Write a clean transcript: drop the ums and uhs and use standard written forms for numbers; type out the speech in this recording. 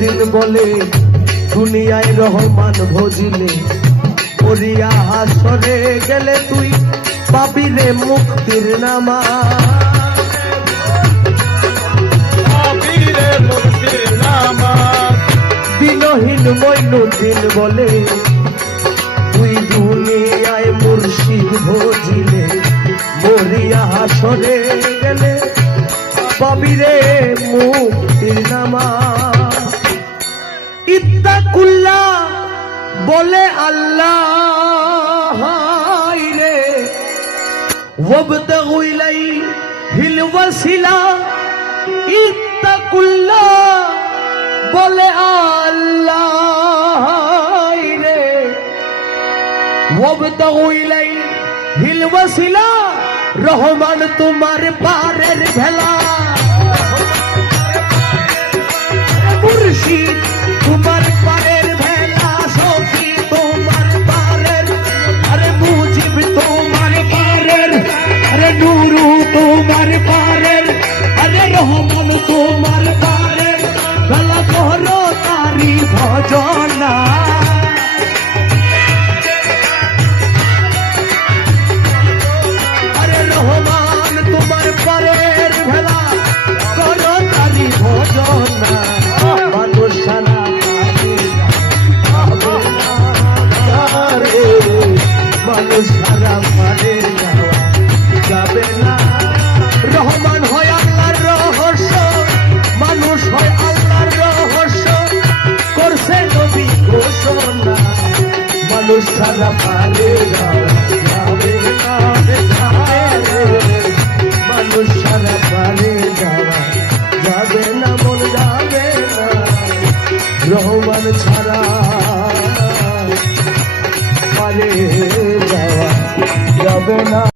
দিন বলে দুনিয়ায় রহমান ভজিলে করিয়া হাসরে গেলে তুই পাবি রে মুক্তির নামা দিনহীন মইনুদ্দিন বলে তুই দুনিয়ায় মুর্শিদ ভজিলে মরিয়া হাসরে গেলে পাবি রে মুক্তির নামা ইত্তাকুল্লাহ বলে আল্লাহ রে ওয়াবতাগু ইলাইহিল ওয়াসিলা ইত্তাকুল্লাহ বলে আল্লাহ রে ওয়াবতাগু ইলাইহিল ওয়াসিলা রহমান তোমার পারের ভেলা মুর্শিদ তোমার পারের ভেলা সখী তোমার পারের আরে মুজিব তোমার পারের আরে নুরু তোমার পারের আরে রহমান তোমার পারের ভেলা করো তারি ভজনা আরে রহমান তোমার পারের ভেলা করো তারি ভজনা সারা মানে যাবে না রহমান হয় আল্লাহর রহস্য মানুষ হয় আল্লাহর রহস্য করছে নবী ঘোষণা মানুষ সারা পারে যাবে না মানুষ সারা পারে যাবে না মন যাবে না রহমান ছাড়া পারে যাওয়া যাবে না।